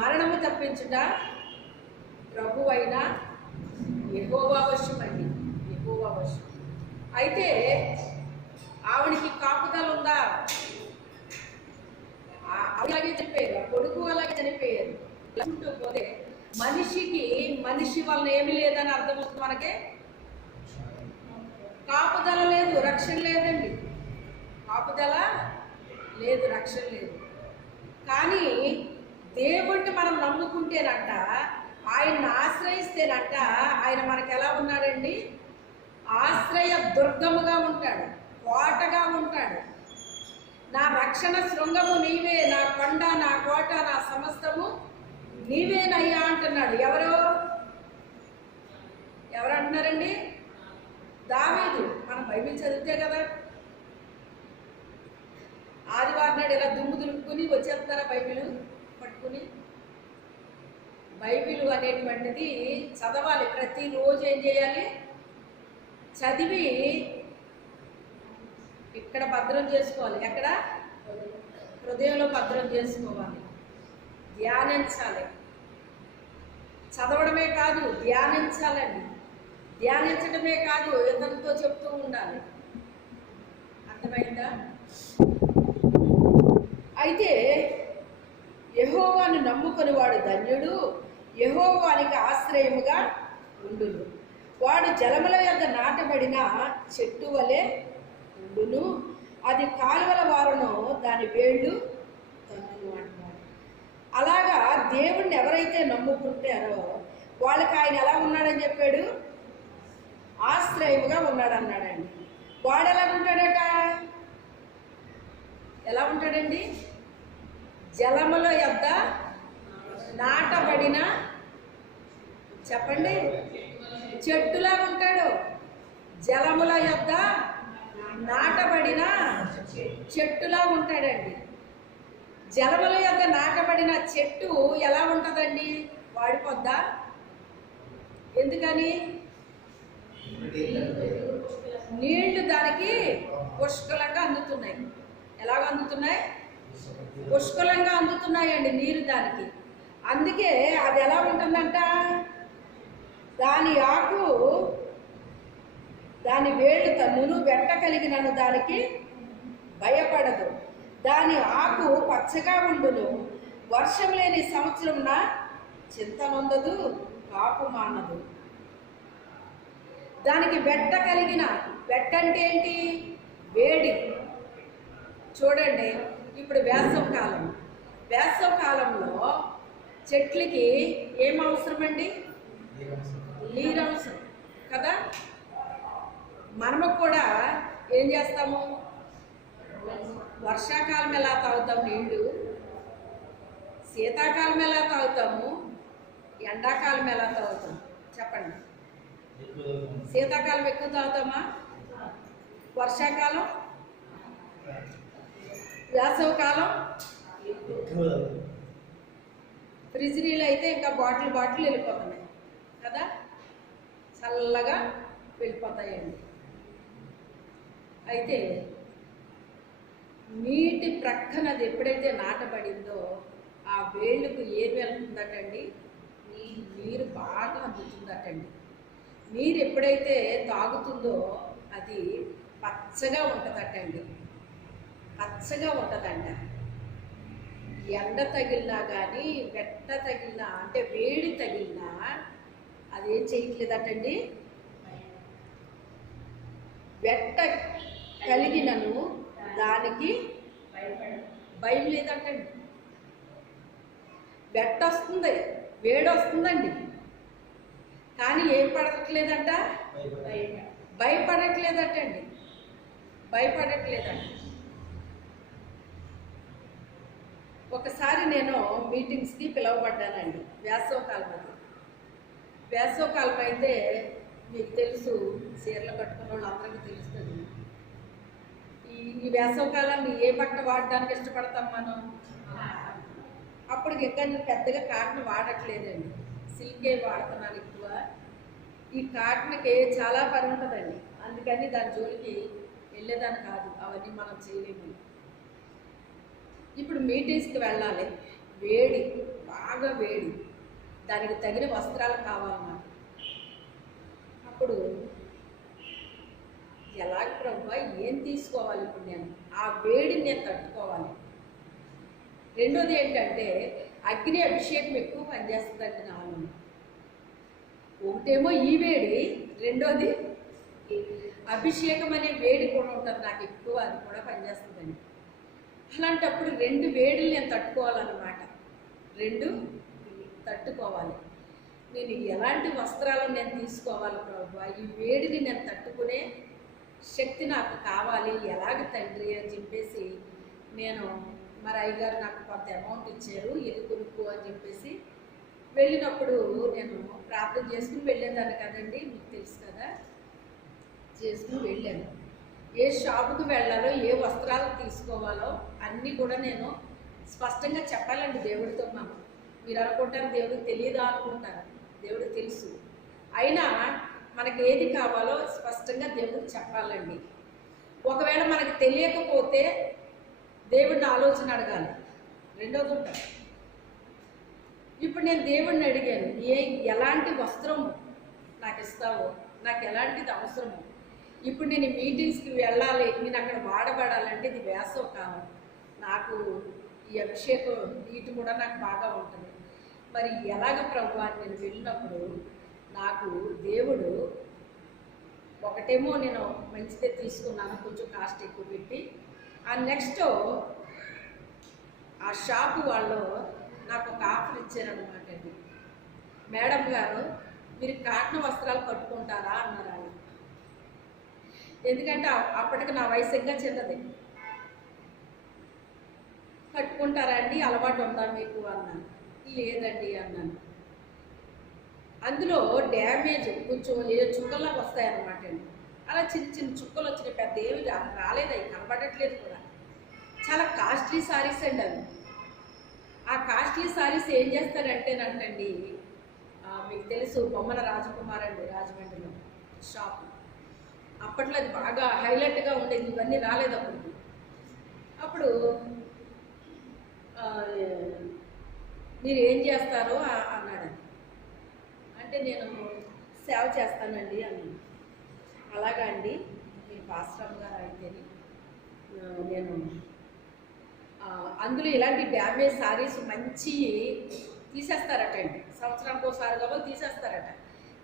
మరణము తప్పించుట ప్రభువైన యెహోవా వశమండి, యెహోవా వశం. అయితే ఆవిడికి కాపుదల ఉందా? అలాగే చనిపోయారు, కొడుకు అలాగే చనిపోయారు. ఉంటూ పోతే మనిషి వలన ఏమి లేదని అర్థమవుతుంది మనకే. కాపుదల లేదు, రక్షణ లేదండి. కాపుదల లేదు, రక్షణ లేదు. కానీ దేవుణ్ణి మనం నమ్ముకుంటేనంట, ఆయన్ని ఆశ్రయిస్తేనంట, ఆయన మనకు ఎలా ఉన్నాడండి? ఆశ్రయ దుర్గముగా ఉంటాడు, కోటగా ఉంటాడు. నా రక్షణ శృంగము నీవే, నా కొండ, నా కోట, నా సమస్తము నీవేనయ్యా అంటున్నాడు. ఎవరు అంటున్నారండి? దావీదు. మనం బైబిల్ చదివితే కదా, ఆదివారం నాడు ఇలా దుమ్ము దులుపుకుని వచ్చేస్తారా బైబిల్ పట్టుకుని? బైబిల్ అనేటువంటిది చదవాలి, ప్రతిరోజు ఏం చేయాలి? చదివి ఇక్కడ భద్రం చేసుకోవాలి. ఎక్కడ? హృదయంలో భద్రం చేసుకోవాలి, ధ్యానించాలి. చదవడమే కాదు, ధ్యానించాలండి. ధ్యానించడమే కాదు, ఇతరులతో చెప్తూ ఉండాలి. అర్థమైందా? అయితే యెహోవాను నమ్ముకొని వాడు ధన్యుడు, యెహోవానికి ఆశ్రయముగా ఉండును. వాడు జలముల యొద్ద నాటబడిన చెట్టు వలె ఉండును, అది కాలువల వారును దాని వేళ్ళు తన్నును అంటున్నాడు. అలాగా దేవుణ్ణి ఎవరైతే నమ్ముకుంటారో వాళ్ళకి ఆయన ఎలా ఉన్నాడని చెప్పాడు? ఆశ్రయముగా ఉన్నాడు అన్నాడండి. వాడు ఎలా ఉంటాడట? ఎలా ఉంటాడండి? జలముల యొద్ద నాటబడిన, చెప్పండి, చెట్టులా ఉంటాడు. జలముల యొద్ద నాటబడిన చెట్టులా ఉంటాడండి. జలముల యొద్ద నాటబడిన చెట్టు ఎలా ఉంటుందండి? వాడిపోద్దా? ఎందుకని? నీళ్లు దానికి పుష్కలంగా అందుతున్నాయి. ఎలాగ అందుతున్నాయి? పుష్కలంగా అందుతున్నాయండి నీరు దానికి. అందుకే అది ఎలా ఉంటుందంట? దాని ఆకు దాని వేళ్ళు తన్నును, వెంట కలిగినను దానికి భయపడదు. దాని ఆకు పచ్చగా ఉండును, వర్షం లేని సంవత్సరంన చింత నొందదు, కాపు మానదు. దానికి వెట్ట కలిగిన, వెట్ట అంటే ఏంటి? వేడి. చూడండి, ఇప్పుడు వేసవ కాలంలో చెట్లకి ఏం అవసరం అండి? నీరు అవసరం కదా. మనము కూడా ఏం చేస్తాము? వర్షాకాలం ఎలా తాగుతాము నీళ్ళు, శీతాకాలం ఎలా తాగుతాము, ఎండాకాలం ఎలా తాగుతాము? చెప్పండి. శీతాకాలం ఎక్కువ తాగుతామా? వర్షాకాలం, వేసవకాలం? ఫ్రిడ్జ్ నీళ్ళు అయితే ఇంకా బాటిల్ వెళ్ళిపోతున్నాయి కదా, చల్లగా వెళ్ళిపోతాయండి. అయితే నీటి ప్రక్కన అది ఎప్పుడైతే నాటబడిందో ఆ వేళ్ళకు ఏం వెళ్తుందటండి? నీరు బాగా అందుతుందటండి. నీరు ఎప్పుడైతే తాగుతుందో అది పచ్చగా ఉంటుందటండి, పచ్చగా ఉంటుందంట. ఎండ తగిలినా కానీ, వెట్ట తగిలినా, అంటే వేడి తగిలినా అదేం చేయట్లేదటండి. వెట్ట కలిగినను దానికి భయం లేదంటండి. వెట్ట వస్తుంది, వేడి వస్తుందండి, కానీ ఏం పడట్లేదంట? భయపడట్లేదటండి, భయపడట్లేదంట. ఒకసారి నేను మీటింగ్స్కి పిలువబడ్డానండి, వేసవకాలం. అది వేసవకాలం అయితే మీకు తెలుసు, చీరలు కట్టుకున్న వాళ్ళు అందరికీ తెలుస్తుంది. ఈ వేసవకాలాన్ని ఏ బట్ట వాడడానికి ఇష్టపడతాం మనం? అప్పటికి ఎక్కడ పెద్దగా కాటన్ వాడట్లేదండి, సిల్కే వాడుతున్నాను ఎక్కువ. ఈ కాటన్కి చాలా పని ఉంటుందండి, అందుకని దాని జోలికి వెళ్ళేదాన్ని కాదు, అవన్నీ మనం చేయలేము. ఇప్పుడు మీటింగ్స్కి వెళ్ళాలి, వేడి బాగా వేడి, దానికి తగిన వస్త్రాలు కావాలి నాకు. అప్పుడు ఎలాగ ప్రభు ఏం తీసుకోవాలి ఇప్పుడు నేను? ఆ వేడిని నేను తట్టుకోవాలి. రెండోది ఏంటంటే అగ్ని అభిషేకం ఎక్కువ పనిచేస్తుందండి నాలో. ఒకటేమో ఈ వేడి, రెండోది అభిషేకం అనే వేడి కూడా ఉంటుంది నాకు ఎక్కువ, అది కూడా పనిచేస్తుందండి. అలాంటప్పుడు రెండు వేడులు నేను తట్టుకోవాలన్నమాట. రెండు తట్టుకోవాలి. నేను ఎలాంటి వస్త్రాలను నేను తీసుకోవాలి ప్రభు? ఈ వేడిని నేను తట్టుకునే శక్తి నాకు కావాలి. ఎలాగ తండ్రి అని చెప్పేసి నేను, మరి అయ్యగారు నాకు కొంత అమౌంట్ ఇచ్చారు, ఇది కొనుక్కో అని చెప్పేసి వెళ్ళినప్పుడు నేను ప్రార్థన చేసుకుని వెళ్ళేదాన్ని కదండి, మీకు తెలుసు కదా. చేసుకుని వెళ్ళాను. ఏ షాపుకి వెళ్ళాలో, ఏ వస్త్రాలు తీసుకోవాలో అన్నీ కూడా నేను స్పష్టంగా చెప్పాలండి దేవుడితో. మీరు అనుకుంటారు దేవుడికి తెలియదా అనుకుంటారు, దేవుడికి తెలుసు. అయినా మనకి ఏది కావాలో స్పష్టంగా దేవుడికి చెప్పాలండి. ఒకవేళ మనకి తెలియకపోతే దేవుడిని ఆలోచన అడగాలి. రెండోది ఉంటుంది. ఇప్పుడు నేను దేవుడిని అడిగాను, ఎలాంటి వస్త్రం నాకు ఇస్తావో, నాకు ఎలాంటిది అవసరమో. ఇప్పుడు నేను మీటింగ్స్కి వెళ్ళాలి, నేను అక్కడ వాడబడాలంటే ఇది వేసవ కాలం, నాకు ఈ అభిషేకం నీటి కూడా నాకు బాగా ఉంటుంది. మరి ఎలాగ ప్రభు అని నేను వెళ్ళినప్పుడు నాకు దేవుడు ఒకటేమో నేను మంచిదే తీసుకున్నాను, కొంచెం కాస్ట్ ఎక్కువ పెట్టి. ఆ నెక్స్ట్ ఆ షాపు వాళ్ళు నాకు ఒక ఆఫర్ ఇచ్చారనమాట అండి. మేడం గారు మీరు కాటన్ వస్త్రాలు కట్టుకుంటారా అన్నారు ఆయన. ఎందుకంటే అప్పటికి నా వయసు ఇంకా చిన్నది. కట్టుకుంటారా అండి, అలవాటు ఉందా మీకు అన్నాను. లేదండి అన్నాను. అందులో డ్యామేజ్ కొంచెం ఏ చుక్కల్లాగా వస్తాయన్నమాట అండి. అలా చిన్న చిన్న చుక్కలు వచ్చినాయి, పెద్ద ఏమి రాలేదు, అవి కనబడట్లేదు కూడా. చాలా కాస్ట్లీ సారీస్ అండి అవి. ఆ కాస్ట్లీ సారీస్ ఏం చేస్తారంటేనంటండి, మీకు తెలుసు బొమ్మల రాజకుమార్ అండి, రాజమండ్రిలో షాప్. అప్పట్లో అది బాగా హైలైట్గా ఉండేది, ఇవన్నీ రాలేదు అప్పటికి. అప్పుడు మీరు ఏం చేస్తారో అన్నాడు. అంటే నేను సేవ చేస్తానండి అన్నాను. అలాగా అండి, మీరు పాస్టర్ గారు అయితేనే నేను అందులో ఇలాంటి డ్యామేజ్ సారీస్ మంచి తీసేస్తారట అండి. సంవత్సరానికి ఒకసారి కాబట్టి తీసేస్తారట.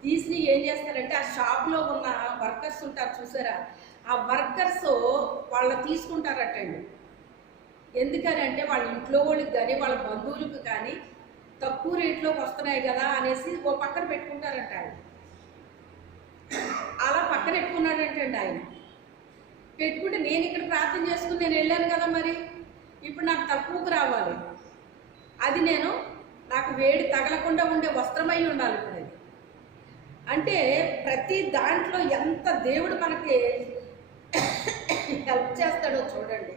తీసి ఏం చేస్తారంటే ఆ షాప్లో ఉన్న వర్కర్స్ ఉంటారు చూసారా, ఆ వర్కర్స్ వాళ్ళు తీసుకుంటారట అండి. ఎందుకని అంటే వాళ్ళ ఇంట్లో వాళ్ళకి కానీ వాళ్ళ బంధువులకు కానీ తక్కువ రేట్లోకి వస్తున్నాయి కదా అనేసి ఓ పక్కన పెట్టుకుంటారంట ఆయన. అలా పక్కన పెట్టుకున్నాడంటండి ఆయన. పెట్టుకుంటే నేను ఇక్కడ ప్రార్థన చేసుకుని నేను వెళ్ళాను కదా, మరి ఇప్పుడు నాకు తక్కువకు రావాలి. అది నాకు వేడి తగలకుండా ఉండే వస్త్రమై ఉండాలి. ఇప్పుడు అది అంటే ప్రతి దాంట్లో ఎంత దేవుడు మనకి హెల్ప్ చేస్తాడో చూడండి.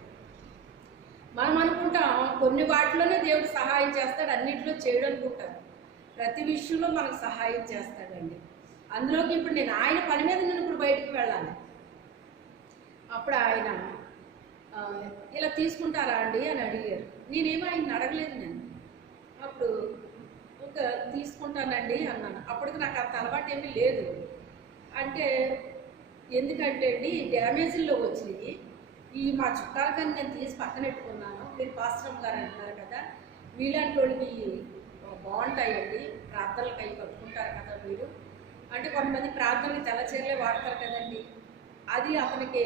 మనం అనుకుంటాం కొన్ని వాటిలోనే దేవుడు సహాయం చేస్తాడు, అన్నింటిలో చేయడం అనుకుంటారు. ప్రతి విషయంలో మనకు సహాయం చేస్తాడండి. అందులోకి ఇప్పుడు నేను ఆయన పని మీద నేను ఇప్పుడు బయటికి వెళ్ళాలి. అప్పుడు ఆయన ఇలా తీసుకుంటారా అండి అని అడిగారు. నేనేమో ఆయన అడగలేదు. నేను అప్పుడు ఇంకా తీసుకుంటానండి అన్నాను. అప్పటికి నాకు అంత అలవాటు ఏమీ లేదు. అంటే ఎందుకంటే అండి డ్యామేజీల్లో వచ్చినాయి, ఈ మా చుట్టాలకని నేను తీసి పక్కన పెట్టుకున్నాను. మీరు పాస్టర్ గారు అంటున్నారు కదా, మీలాంటి వాళ్ళకి బాగుంటాయండి, ప్రార్థనలకు అవి కట్టుకుంటారు కదా మీరు. అంటే కొంతమంది ప్రార్థనకి తెల్లచీరలే వాడతారు కదండి, అది అతనికి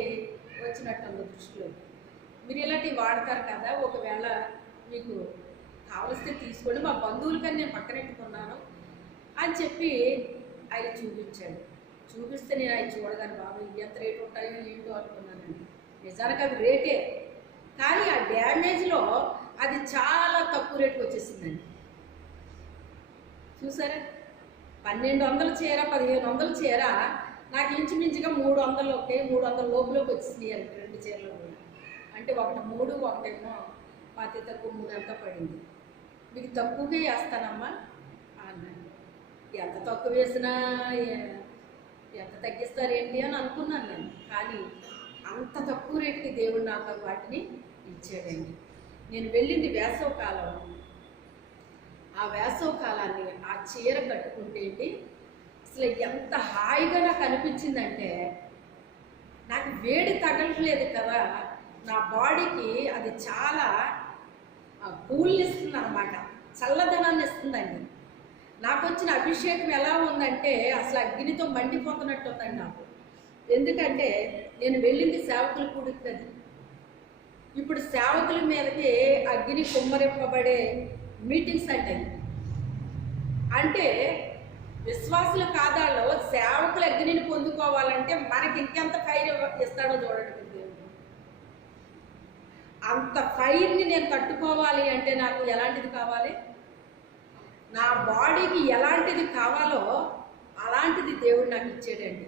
వచ్చినట్టు దృష్టిలో. మీరు ఇలాంటివి వాడతారు కదా, ఒకవేళ మీకు కావలిస్తే తీసుకోండి, మా బంధువులకని నేను పక్కన పెట్టుకున్నాను అని చెప్పి అవి చూపించాడు. చూపిస్తే నేను అవి చూడగానే బాబు ఎంత రేటు ఉంటాయో ఏంటో అనుకున్నానండి. నిజానికి అది రేటే, కానీ ఆ డ్యామేజ్లో అది చాలా తక్కువ రేటుకి వచ్చేసిందండి. చూసారా, 1200 చీర 1500 చీర నాకు ఇంచుమించుగా 300 లోపులోకి వచ్చేసింది అండి. 2 చీరలు కూడా అంటే ఒకటి 3, ఒకటేమో అతి తక్కువ 3 అంతా పడింది. మీకు తక్కువగా వేస్తానమ్మా అన్నాను. ఎంత తక్కువ వేసినా ఎంత తగ్గిస్తారేంటి అని అనుకున్నాను నేను. కానీ అంత తక్కువ రేటుకి దేవుడు నాకు వాటిని ఇచ్చాడండి. నేను వెళ్ళింది వేసవ కాలం. ఆ ఆ వేసవి కాలాన్ని ఆ చీర కట్టుకుంటే ఏంటి అసలు ఎంత హాయిగా నాకు అనిపించిందంటే, నాకు వేడి తగలట్లేదు కదా, నా బాడీకి అది చాలా కూల్ని ఇస్తుంది అనమాట, చల్లదనాన్ని ఇస్తుందండి. నాకు వచ్చిన అభిషేకం ఎలా ఉందంటే అసలు అగ్నితో మండిపోతున్నట్టు ఉందండి నాకు. ఎందుకంటే నేను వెళ్ళింది సేవకుల కూడికి. ఇప్పుడు సేవకుల మీదకి అగ్ని కుమ్మరింపబడే మీటింగ్స్ అంటే విశ్వాసుల కాదాల్లో సేవకుల అగ్నిని పొందుకోవాలంటే మనకి ఇంకెంత ఫైర్ ఇస్తాడో చూడండి దేవుడు. అంత ఫైర్ని నేను తట్టుకోవాలి అంటే నాకు ఎలాంటిది కావాలి, నా బాడీకి ఎలాంటిది కావాలో అలాంటిది దేవుడు నాకు ఇచ్చాడండి.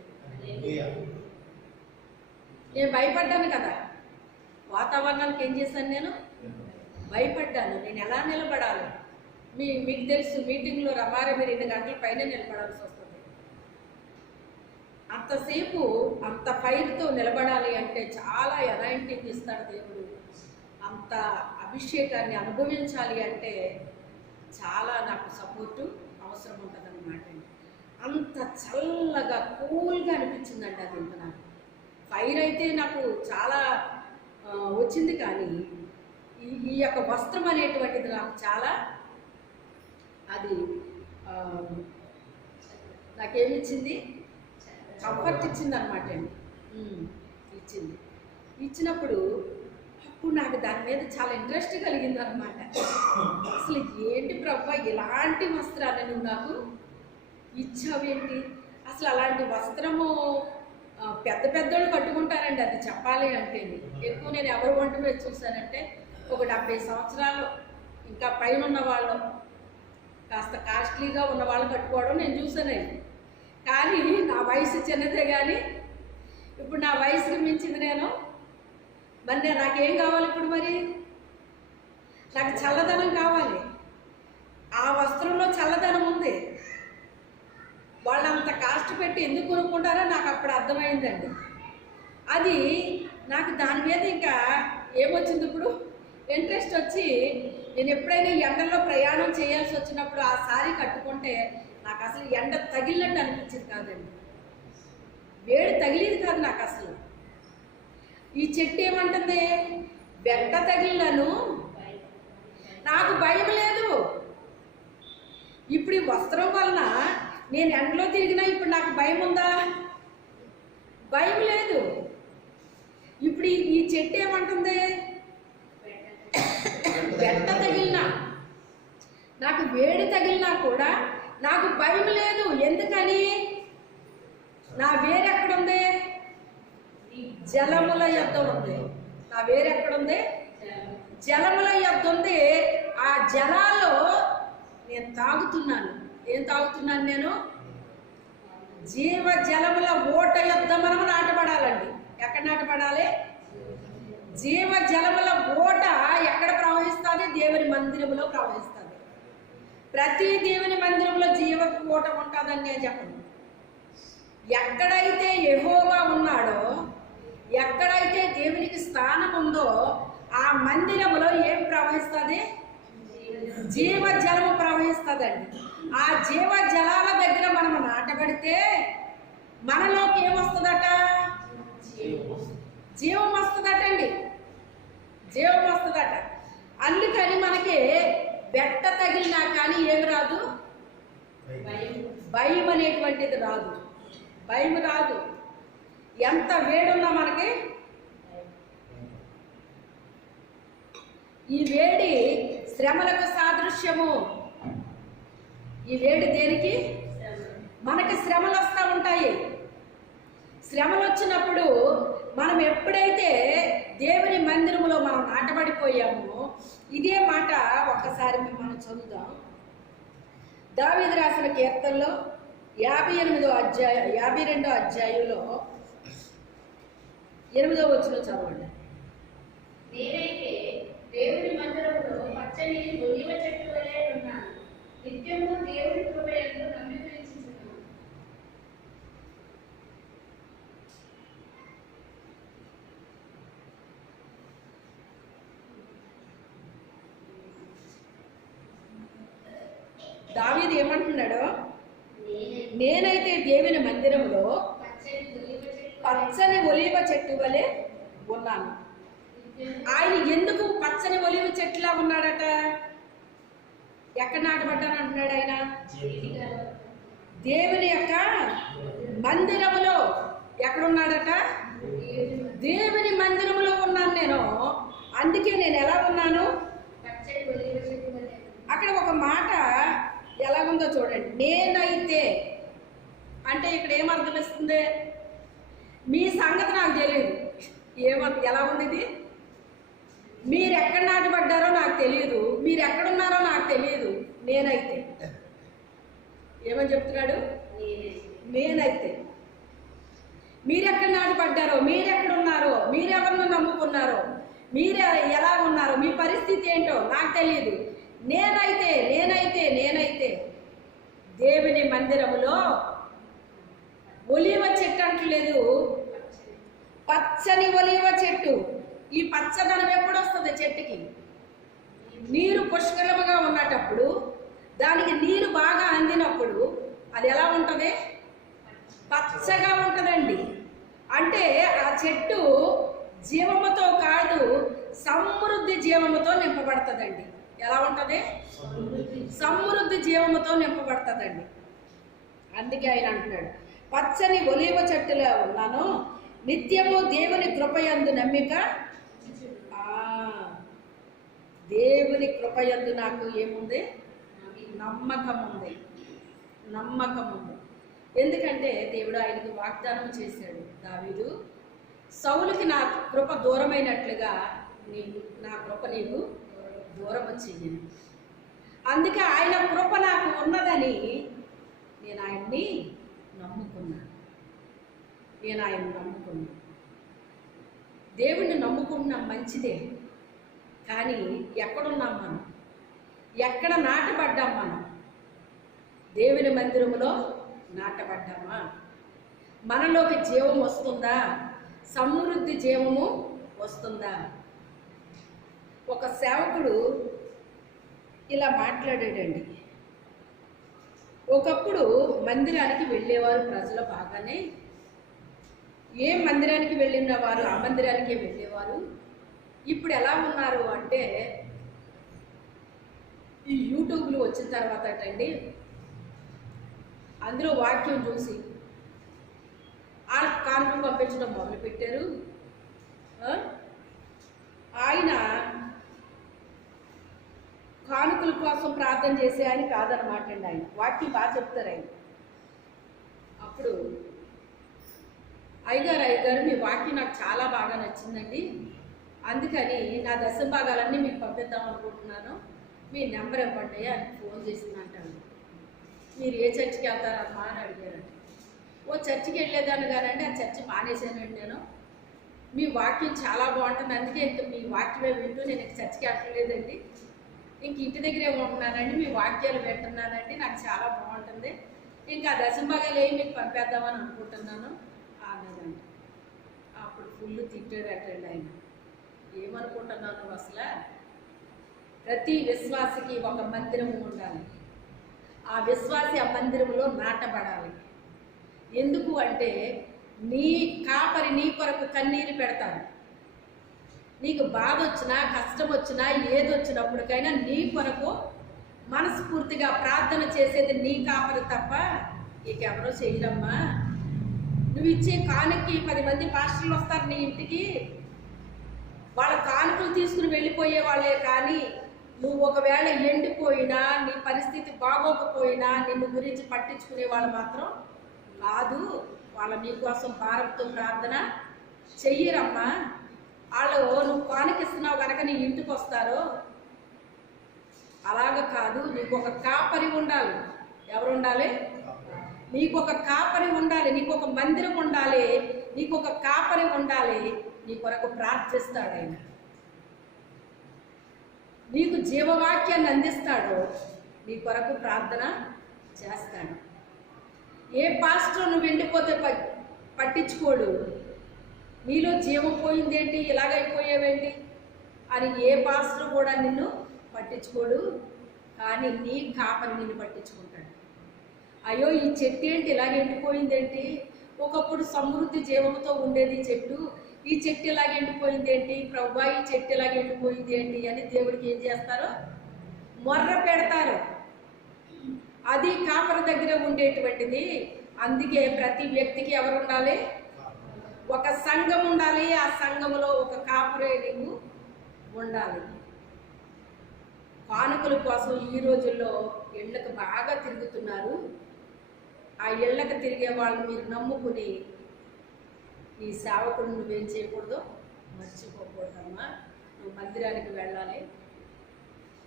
నేను భయపడ్డాను కదా, వాతావరణానికి ఏం చేశాను, నేను భయపడ్డాను. నేను ఎలా నిలబడాలి, మీకు తెలుసు, మీటింగ్లో రమారే మీరు 2 గంటల పైన నిలబడాల్సి వస్తుంది. అంతసేపు అంత ఫైర్తో నిలబడాలి అంటే చాలా ఎనాయింటింగ్ ఇస్తాడు దేవుడు. అంత అభిషేకాన్ని అనుభవించాలి అంటే చాలా నాకు సపోర్టు అవసరం ఉంటుంది అన్నమాట. అంత చల్లగా కూల్గా అనిపించిందండి అది. ఇంకా నాకు ఫైర్ అయితే నాకు చాలా వచ్చింది, కానీ ఈ యొక్క వస్త్రం అనేటువంటిది నాకు చాలా అది నాకేమిచ్చింది, కంఫర్ట్ ఇచ్చింది అనమాట అండి. ఇచ్చినప్పుడు అప్పుడు నాకు దాని మీద చాలా ఇంట్రెస్ట్ కలిగింది అనమాట. అసలు ఏంటి ప్రభా, ఇలాంటి వస్త్రాన్ని నువ్వు నాకు ఇచ్చావేంటి, అసలు అలాంటి వస్త్రము పెద్ద పెద్దోళ్ళు కట్టుకుంటారండి. అది చెప్పాలి అంటే ఎక్కువ నేను ఎవరు వంట మీద చూశానంటే ఒక 70 సంవత్సరాలు ఇంకా పైన ఉన్న వాళ్ళు, కాస్త కాస్ట్లీగా ఉన్న వాళ్ళు కట్టుకోవడం నేను చూసానండి. కానీ నా వయసు చిన్నదే, కానీ ఇప్పుడు నా వయసుకి మించింది నేను. మరి నాకేం కావాలి ఇప్పుడు, మరి నాకు చల్లదనం కావాలి. ఆ వస్త్రంలో చల్లదనం ఉంది. వాళ్ళంత కాస్ట్ పెట్టి ఎందుకు కొనుక్కుంటారో నాకు అప్పుడు అర్థమైందండి. అది నాకు దాని మీద ఇంకా ఏమొచ్చింది, ఇప్పుడు ఇంట్రెస్ట్ వచ్చి నేను ఎప్పుడైనా ఎండలో ప్రయాణం చేయాల్సి వచ్చినప్పుడు ఆ సారీ కట్టుకుంటే నాకు అసలు ఎండ తగిలినట్టు అనిపించింది కాదండి, వేడి తగిలిది కాదు నాకు అసలు. ఈ చెట్టు ఏమంటుంది, బెట్ట తగిలినను నాకు భయం లేదు. ఇప్పుడు ఈ వస్త్రం వలన నేను ఎండలో తిరిగినా ఇప్పుడు నాకు భయం ఉందా, భయం లేదు. ఇప్పుడు ఈ చెట్టు ఏమంటుంది, బెట్ట తగిలినా నాకు వేడి తగిలినా కూడా నాకు భయం లేదు. ఎందుకని, నా వేరెక్కడుంది, జలముల యొద్ద ఉంది. నా వేరెక్కడుంది, జలముల యొద్ద ఉంది. ఆ జలాల్లో నేను తాగుతున్నాను. ఏం తాగుతున్నాను నేను, జీవ జలముల ఓట యొద్ద మనము నాటబడాలండి. ఎక్కడ నాటబడాలి, జీవ జలముల ఓట ఎక్కడ ప్రవహిస్తుంది, దేవుని మందిరంలో ప్రవహిస్తుంది. ప్రతి దేవుని మందిరంలో జీవ ఓట ఉంటుందని నేను చెప్పను. ఎక్కడైతే యెహోవా ఉన్నాడో, ఎక్కడైతే దేవునికి స్థానం ఉందో ఆ మందిరములో ఏం ప్రవహిస్తుంది, జీవ జలము ప్రవహిస్తుందండి. ఆ జీవ జలాల దగ్గర మనము నాటబడితే మనలోకి ఏమొస్తుందట, జీవం వస్తుందటండి, జీవం వస్తుందట. అందుకని మనకి బెట్ట తగిలినా కానీ ఏమి రాదు, భయం అనేటువంటిది రాదు, భయం రాదు. ఎంత వేడున్నా మనకి ఈ వేడి శ్రమలకు సాదృశ్యము. ఈ వేడి దేనికి, మనకి శ్రమలు వస్తూ ఉంటాయి. శ్రమలు వచ్చినప్పుడు మనం ఎప్పుడైతే దేవుని మందిరములో మనం నాటబడిపోయామో, ఇదే మాట ఒక్కసారి మనం చదువుదాం. దావీదు రాసిన కీర్తనలో 52వ అధ్యాయంలో 8వ వచనం చదవండి. నేనైతే దేవుని మందిరములో పచ్చని ఒలీవ చెట్టు వలె ఉన్నాను, నిత్యము దేవుని కృపయందు నమ్మిక ఉంచుచున్నాను. దావీదు ఏమంటున్నాడు? నేనైతే నేనైతే దేవుని మందిరంలో పచ్చని ఒలీవ చెట్టు వలె పచ్చని ఒలీవ చెట్టు వలె ఉన్నాను. నిత్యము ఆయన ఎందుకు పచ్చని ఒలీవ చెట్టులా ఉన్నాడట? ఎక్కడ నాటబడ్డాను అంటున్నాడు ఆయన? దేవుని యొక్క మందిరములో. ఎక్కడున్నాడట? దేవుని మందిరములో ఉన్నాను నేను. అందుకే నేను ఎలా ఉన్నాను? పచ్చని ఒలీవ చెట్టు వలె. అక్కడ ఒక మాట ఎలాగుందో చూడండి. నేనైతే అంటే ఇక్కడ ఏమర్థమిస్తుంది? మీ సంగతి నాకు తెలియదు. ఎలా ఉంది ఇది? మీరు ఎక్కడ నాటబడ్డారో నాకు తెలియదు, మీరు ఎక్కడున్నారో నాకు తెలియదు. నేనైతే ఏమని చెప్తున్నాడు? నేనైతే మీరెక్కడ నాటబడ్డారో, మీరెక్కడున్నారో, మీరెవరిని నమ్ముకున్నారో, మీరు ఎలా ఉన్నారో, మీ పరిస్థితి ఏంటో నాకు తెలియదు. నేనైతే నేనైతే నేనైతే దేవుని మందిరములో ఒలీవ చెట్టు అంటలేదు, పచ్చని ఒలీవ చెట్టు. ఈ పచ్చదనం ఎప్పుడు వస్తుంది చెట్టుకి? నీరు పుష్కలముగా ఉన్నటప్పుడు, దానికి నీరు బాగా అందినప్పుడు అది ఎలా ఉంటుంది? పచ్చగా ఉంటుందండి. అంటే ఆ చెట్టు జీవముతో కాదు, సమృద్ధి జీవముతో నింపబడుతుందండి. ఎలా ఉంటుంది? సమృద్ధి జీవముతో నింపబడుతుందండి. అందుకే ఆయన అంటున్నాడు, పచ్చని ఒలీవ చెట్టులో ఉన్నాను, నిత్యము దేవుని కృపయందు నమ్మిక. దేవుని కృపయందు నాకు ఏముంది? నమ్మకం ఉంది. నమ్మకం ఉంది. ఎందుకంటే దేవుడు ఆయనకు వాగ్దానం చేశాడు, దావీదు, సౌలుకి నా కృప దూరమైనట్లుగా నా కృప నీకు దూరం వచ్చింది. అందుకే ఆయన కృప నాకు ఉన్నదని నేను ఆయన్ని నమ్ముకున్నాను. దేవుణ్ణి నమ్ముకున్నాం, మంచిదే. కానీ ఎక్కడున్నాం మనం? ఎక్కడ నాటబడ్డాం మనం? దేవుని మందిరములో నాటబడ్డామా? మనలోకి జీవం వస్తుందా? సమృద్ధి జీవము వస్తుందా? ఒక సేవకుడు ఇలా మాట్లాడాడండి. ఒకప్పుడు మందిరానికి వెళ్ళేవారు ప్రజలు బాగానే. ఏ మందిరానికి వెళ్ళిన వారు ఆ మందిరానికే వెళ్ళేవారు. ఇప్పుడు ఎలా ఉన్నారు అంటే, ఈ యూట్యూబ్లు వచ్చిన తర్వాత అండి, అందులో వాక్యం చూసి వాళ్ళకి కానుకలు పంపించడం మొదలుపెట్టారు. ఆయన కానుకల కోసం ప్రార్థన చేసే ఆయన కాదనమాట అండి. ఆయన వాక్యం బాగా చెప్తారు ఆయన. అప్పుడు అయ్యగారు మీ వాక్యం నాకు చాలా బాగా నచ్చిందండి, అందుకని నా దశభాగాలన్నీ మీకు పంపిద్దాం అనుకుంటున్నాను, మీ నెంబర్ ఇవ్వండి అని ఫోన్ చేసిందంటాను. మీరు ఏ చర్చికి వెళ్తారమ్మా అని అడిగారండి. ఓ చర్చికి వెళ్ళేదాన్ని కానండి, ఆ చర్చి మానేశానండి నేను. మీ వాక్యం చాలా బాగుంటుంది, అందుకే ఇంక మీ వాక్యమే వింటూ నేను ఇంక చర్చికి వెళ్ళలేదండి, ఇంక ఇంటి దగ్గరే ఉంటున్నానండి, మీ వాక్యాలు వింటున్నానండి, నాకు చాలా బాగుంటుంది, ఇంకా ఆ దశభాగాలు ఏమి మీకు పంపేద్దామని అనుకుంటున్నాను అన్నదండి. అప్పుడు ఫుల్ తిట్టాడటండి ఆయన. ఏమనుకుంటున్నాను అసలు? ప్రతి విశ్వాసికి ఒక మందిరం ఉండాలి. ఆ విశ్వాసి ఆ మందిరంలో నాటబడాలి. ఎందుకు అంటే, నీ కాపరి నీ కొరకు కన్నీరు పెడతాడు. నీకు బాధ వచ్చినా, కష్టం వచ్చినా, ఏది వచ్చినప్పటికైనా నీ కొరకు మనస్ఫూర్తిగా ప్రార్థన చేసేది నీ కాపరి తప్ప నీకెవరో చేయరమ్మా. నువ్వు ఇచ్చే కానుకకి 10 మంది పాస్టర్లు వస్తారు నీ ఇంటికి, వాళ్ళ కానుకలు తీసుకుని వెళ్ళిపోయే వాళ్ళే. కానీ నువ్వు ఒకవేళ ఎండిపోయినా, నీ పరిస్థితి బాగోకపోయినా, నిన్ను గురించి పట్టించుకునే వాళ్ళు మాత్రం కాదు. వాళ్ళ నీకోసం భారంతో ప్రార్థన చెయ్యరమ్మా. వాళ్ళు నువ్వు కానుకిస్తున్నావు కనుక నీ ఇంటికి వస్తారు. అలాగ కాదు, నీకు ఒక కాపరి ఉండాలి. ఎవరు ఉండాలి? నీకు ఒక కాపరి ఉండాలి, నీకు ఒక మందిరం ఉండాలి, నీకు ఒక కాపరి ఉండాలి. నీ కొరకు ప్రార్థిస్తాడు ఆయన, నీకు జీవవాక్యాన్ని అందిస్తాడు, నీ కొరకు ప్రార్థన చేస్తాడు. ఏ పాస్టర్ నువ్వు ఎండిపోతే పట్టించుకోడు. నీలో జీవం పోయిందేంటి, ఇలాగైపోయావేంటి అని ఏ పాస్టర్ కూడా నిన్ను పట్టించుకోడు. కానీ నీ కాపరి నిన్ను పట్టించుకుంటాడు. అయ్యో ఈ చెట్టు ఏంటి ఇలాగ ఎండిపోయిందేంటి, ఒకప్పుడు సమృద్ధి జీవంతో ఉండేది ఈ చెట్టు, ఈ చెట్టు ఇలాగ ఎండిపోయింది ఏంటి ప్రభువా, ఈ చెట్టు ఇలాగ ఎండిపోయింది ఏంటి అని దేవుడికి ఏం చేస్తారు, మొర్ర పెడతారు. అది కాపరి దగ్గర ఉండేటువంటిది. అందుకే ప్రతి వ్యక్తికి ఎవరు ఉండాలి, ఒక సంఘం ఉండాలి. ఆ సంఘములో ఒక కాపరే నీకు ఉండాలి. కానుకల కోసం ఈ రోజుల్లో ఇళ్ళకు బాగా తిరుగుతున్నారు. ఆ ఇళ్ళకు తిరిగే వాళ్ళని మీరు నమ్ముకుని ఈ సేవకుడు నువ్వేం చేయకూడదు, మర్చిపోకూడదమ్మా. నువ్వు మందిరానికి వెళ్ళాలి.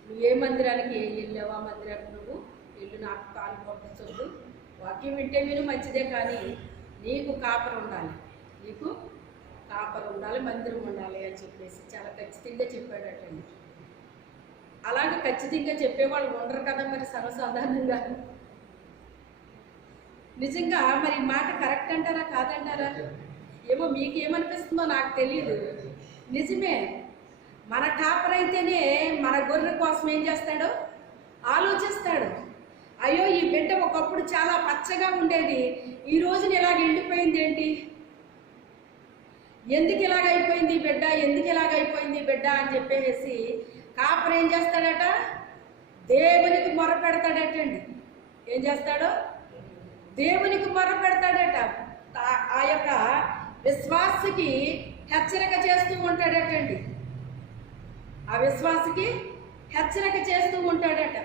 నువ్వు ఏ మందిరానికి వెళ్ళావా మందిరానికి నువ్వు ఇల్లు నాకు కాలు పంపించొద్దు. వాక్యం వింటే మీరు మంచిదే, కానీ నీకు కాపరు ఉండాలి, నీకు కాపరు ఉండాలి, మందిరం ఉండాలి అని చెప్పేసి చాలా ఖచ్చితంగా చెప్పాడటండి. అలాగే ఖచ్చితంగా చెప్పేవాళ్ళు ఉండరు కదా మరి సర్వసాధారణంగా. నిజంగా మరి మాట కరెక్ట్ అంటారా కాదంటారా? ఏమో మీకేమనిపిస్తుందో నాకు తెలియదు. నిజమే, మన కాపరైతేనే మన గొర్రె కోసం ఏం చేస్తాడో ఆలోచిస్తాడు. అయ్యో ఈ బిడ్డ ఒకప్పుడు చాలా పచ్చగా ఉండేది, ఈ రోజున ఇలాగ ఎండిపోయింది ఏంటి, ఎందుకు ఇలాగ అయిపోయింది బిడ్డ, ఎందుకు ఇలాగ అయిపోయింది బిడ్డ అని చెప్పేసి కాపరి ఏం చేస్తాడట, దేవునికి మొర పెడతాడటండి. ఏం చేస్తాడో దేవునికి మొర పెడతాడట. ఆ యొక్క విశ్వాసకి హెచ్చరిక చేస్తూ ఉంటాడటండి. ఆ విశ్వాసకి హెచ్చరిక చేస్తూ ఉంటాడట.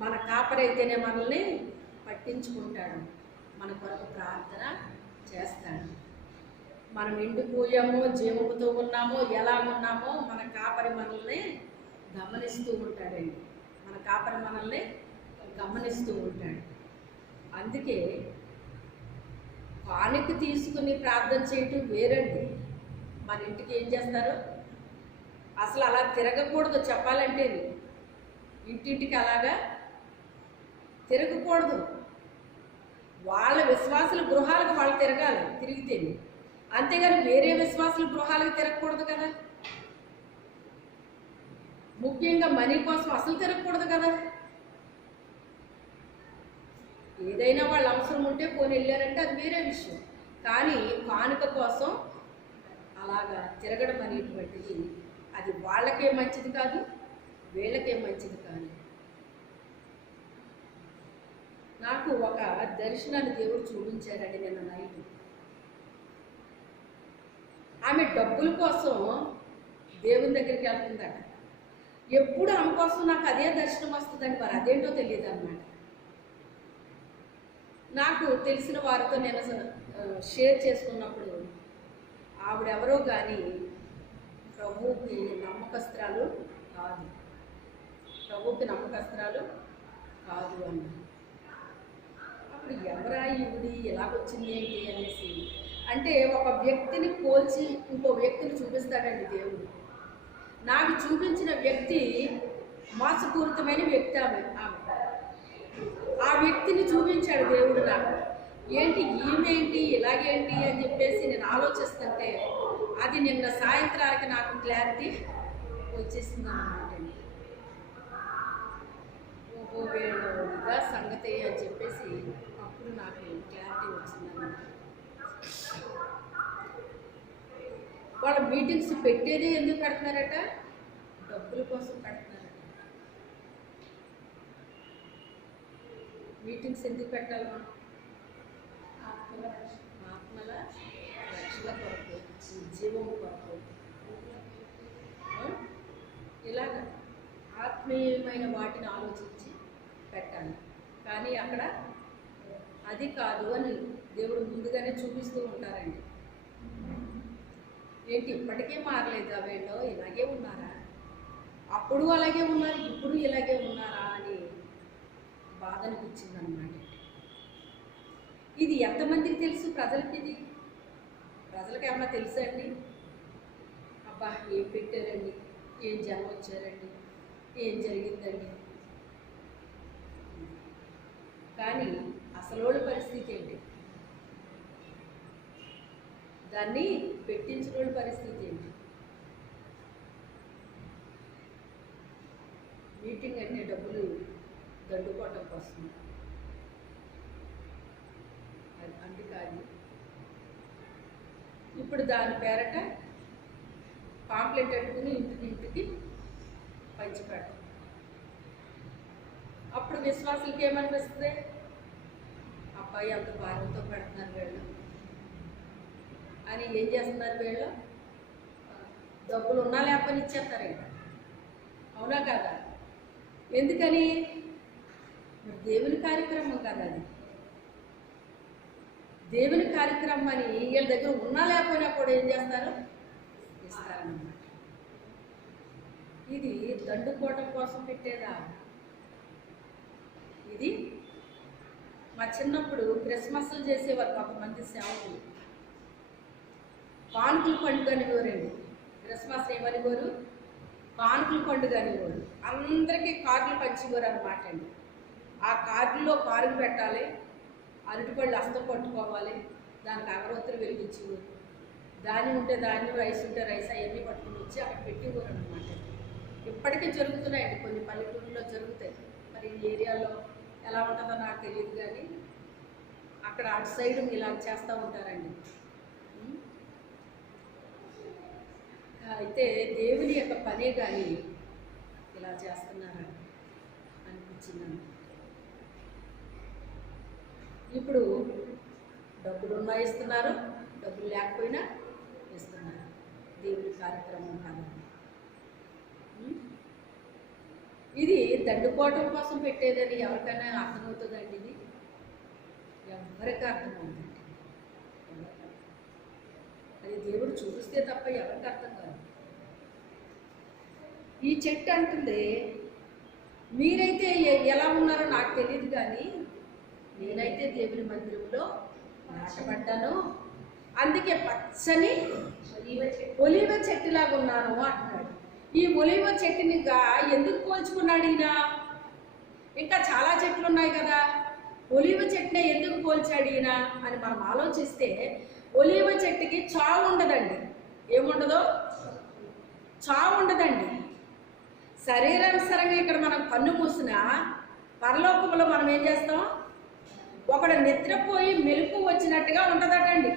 మన కాపరైతేనే మనల్ని పట్టించుకుంటాడు, మన కొరకు ప్రార్థన చేస్తాడు. మనం ఎండిపోయామో జీవముతో ఉన్నామో ఎలా ఉన్నామో మన కాపరి మనల్ని గమనిస్తూ ఉంటాడండి. మన కాపరి మనల్ని గమనిస్తూ ఉంటాడు. అందుకే కానుక తీసుకుని ప్రార్థన చేయటం వేరండి. మన ఇంటికి ఏం చేస్తారు, అసలు అలా తిరగకూడదు. చెప్పాలంటే ఇంటింటికి అలాగా తిరగకూడదు. వాళ్ళ విశ్వాసుల గృహాలకు వాళ్ళు తిరగాలి, తిరిగితే. అంతేగాని వేరే విశ్వాసుల గృహాలకు తిరగకూడదు కదా. ముఖ్యంగా మనీ కోసం అసలు తిరగకూడదు కదా. ఏదైనా వాళ్ళ అవసరం ఉంటే పోనీ వెళ్ళారంటే అది వేరే విషయం, కానీ కానుక కోసం అలాగా తిరగడం అనేటువంటిది అది వాళ్ళకే మంచిది కాదు, వీళ్ళకే మంచిది కాదు. నాకు ఒక దర్శనాన్ని దేవుడు చూపించారండి నిన్న నైట్. ఆమె డబ్బుల కోసం దేవుని దగ్గరికి వెళ్తుందట. ఎప్పుడు ఆమె కోసం నాకు అదే దర్శనం వస్తుందండి, మరి అదేంటో తెలియదు అన్నమాట. నాకు తెలిసిన వారితో నేను షేర్ చేసుకున్నప్పుడు ఆవిడెవరో కానీ ప్రభువుకి నమ్మకస్త్రాలు కాదు, ప్రభువుకి నమ్మకస్త్రాలు కాదు అన్న. అప్పుడు ఎవరా ఈవిడి ఎలాగొచ్చింది ఏంటి అనేసి, అంటే ఒక వ్యక్తిని పోల్చి ఇంకో వ్యక్తిని చూపిస్తాడండి దేవుడు. నాకు చూపించిన వ్యక్తి మోసపూరితమైన వ్యక్తి. ఆమె ఆ వ్యక్తిని చూపించాడు దేవుడు నాకు. ఏంటి ఈమెంటి ఇలాగేంటి అని చెప్పేసి నేను ఆలోచిస్తుంటే అది నిన్న సాయంత్రానికి నాకు క్లారిటీ వచ్చేసింది అన్నమాట. ఓహో వేడుగా సంగతి అని చెప్పేసి అప్పుడు నాకు క్లారిటీ వచ్చిందన్నమాట. వాళ్ళ మీటింగ్స్ పెట్టేది ఎందుకు పెడుతున్నారట, డబ్బుల కోసం పెడుతున్నారట. మీటింగ్స్ ఎందుకు పెట్టాలి మనం, ఆత్మల రక్షణ కొరకు, జీవము కొరకు. ఇలాగ ఆత్మీయమైన వాటిని ఆలోచించి పెట్టాలి. కానీ అక్కడ అది కాదు అని దేవుడు ముందుగానే చూపిస్తూ ఉంటారండి. ఏంటి ఇప్పటికే మారలేదు అవేంటో, ఇలాగే ఉన్నారా, అప్పుడు అలాగే ఉన్నారు ఇప్పుడు ఇలాగే ఉన్నారా అని బాధ అనిపించింది అన్నమాట. ఇది ఎంతమందికి తెలుసు ప్రజలకి, ఇది ప్రజలకి ఏమన్నా తెలుసా అండి? అబ్బా ఏం పెట్టారండి, ఏం జనం వచ్చారండి, ఏం జరిగిందండి. కానీ అసలోళ్ళ పరిస్థితి ఏంటి, దాన్ని పెట్టించిన వాళ్ళ పరిస్థితి ఏంటి? మీటింగ్ అంటే డబ్బులు దండుకోవటం కోసం అందుకని ఇప్పుడు దాని పేరట పాంప్లెట్ పెట్టుకుని ఇంటికి పంచిపెడతాం. అప్పుడు విశ్వాసులకి ఏమనిపిస్తుంది? అబ్బాయి అంత భారంతో పెడుతున్నారు వీళ్ళు అని ఏం చేస్తున్నారు? వీళ్ళు డబ్బులు ఉన్నా లేకపోతే ఇచ్చేస్తారు ఇంకా. అవునా కదా? ఎందుకని? దేవుని కార్యక్రమం కదా అది. దేవుని కార్యక్రమం అని వీళ్ళ దగ్గర ఉన్నా లేకపోయినా కూడా ఏం చేస్తారు? ఇస్తారన్నమాట. ఇది దండుకోవటం కోసం పెట్టేదా? ఇది మా చిన్నప్పుడు క్రిస్మస్లు చేసేవారు కొంతమంది సేవకులు. కానుకల పండుగ అనేవారండి. క్రిస్మస్ ఏమనేవారు? కానుకల పండుగ అనేవారు. అందరికీ కార్డులు పంచేవారు అనమాట అండి. ఆ కార్డులో కారుకు పెట్టాలి, అరటిపళ్ళు అస్తం పట్టుకోవాలి, దానికి అగరొత్తులు వెలిగించేవారు. ధాన్యం ఉంటే ధాన్యం, రైస్ ఉంటే రైస్ అవన్నీ పట్టుకుని వచ్చి అక్కడ పెట్టేవారు అనమాట. ఇప్పటికీ జరుగుతున్నాయండి, కొన్ని పల్లెటూరులో జరుగుతాయి. మరి ఈ ఏరియాలో ఎలా ఉంటుందో నాకు తెలియదు, కానీ అక్కడ అటు సైడ్ ఇలా చేస్తూ ఉంటారండి. అయితే దేవుని యొక్క పనే కానీ ఇలా చేస్తున్నారా అనిపించింది. ఇప్పుడు డబ్బులు ఉన్నా ఇస్తున్నారు, డబ్బులు లేకపోయినా ఇస్తున్నారు. దేవుని కార్యక్రమం కాదండి ఇది. దండుకోవటం కోసం పెట్టేదని ఎవరికైనా అర్థమవుతుందండి? ఇది ఎవరికి అర్థమవుతుంది? అది దేవుడు చూపిస్తే తప్ప ఎవరికి అర్థం కాదు. ఈ చెట్టు అంటుంది, మీరైతే ఎలా ఉన్నారో నాకు తెలియదు, కానీ నేనైతే దేవుని మందిరంలో నాటబడ్డాను, అందుకే పచ్చని ఒలివ చెట్టులాగా ఉన్నాను అంటున్నాడు. ఈ ఒలివ చెట్టునిగా ఎందుకు పోల్చుకున్నాడు ఈయన? ఇంకా చాలా చెట్లు ఉన్నాయి కదా, ఒలివ చెట్టునే ఎందుకు పోల్చాడు ఈయన అని మనం ఆలోచిస్తే, ఒలివ చెట్టుకి చావు ఉండదండి. ఏముండదో? చావు ఉండదండి. శరీరానుసరంగా ఇక్కడ మనం కన్ను మూసిన పరలోకంలో మనం ఏం చేస్తాం? ఒకడు నిద్రపోయి మెలకు వచ్చినట్టుగా ఉంటుందటండి.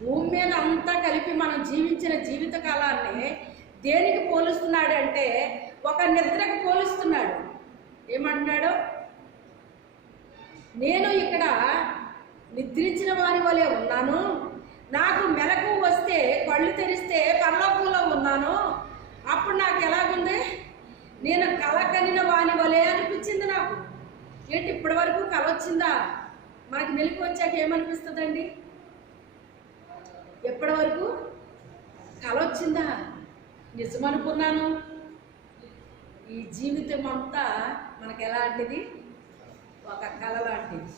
భూమి మీద అంతా కలిపి మనం జీవించిన జీవిత కాలాన్ని దేనికి పోలుస్తున్నాడు అంటే ఒక నిద్రకు పోలుస్తున్నాడు. ఏమంటున్నాడు? నేను ఇక్కడ నిద్రించిన వారి వలె ఉన్నాను, నాకు మెలకు వస్తే కళ్ళు తెరిస్తే పరలోకంలో ఉన్నాను. అప్పుడు నాకు ఎలాగుంది? నేను కల కనిన వాని వలె అనిపించింది నాకు. ఏంటి ఇప్పటి వరకు కల వచ్చిందా? మనకి మెలకు వచ్చాక ఏమనిపిస్తుందండి? ఎప్పటి వరకు కల వచ్చిందా? నిజమనుకున్నాను. ఈ జీవితం అంతా మనకు ఎలాంటిది? ఒక కళ లాంటిది.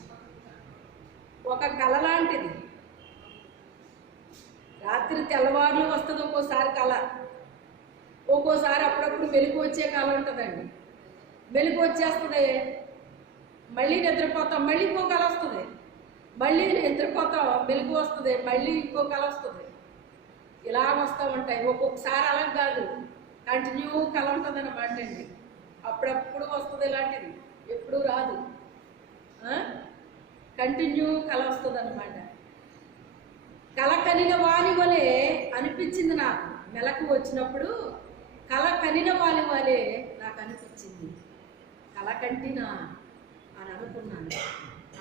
ఒక కళ లాంటిది. రాత్రి తెల్లవారులు వస్తుంది ఒక్కోసారి కళ, ఒక్కోసారి అప్పుడప్పుడు మెలకు వచ్చే కళ ఉంటుందండి. మెలకు వచ్చేస్తుంది, మళ్ళీ నిద్రపోతాం, మళ్ళీ ఇంకో కళ వస్తుంది, మళ్ళీ నిద్రపోతాం, మెలకు వస్తుంది, మళ్ళీ ఇంకో కళ వస్తుంది. ఇలా వస్తూ ఉంటాయి. ఒక్కొక్కసారి అలా కాదు, కంటిన్యూ కళ ఉంటుంది అన్నమాట అండి. అప్పుడప్పుడు వస్తుంది ఇలాంటిది, ఎప్పుడు రాదు. కంటిన్యూ కళ వస్తుంది అన్నమాట. కళ కనిన వాని వలె అనిపించింది నాకు. మెలకు వచ్చినప్పుడు కళ కనిన వాని వలె నాకు అనిపించింది. కళ కంటినా అని అనుకున్నాను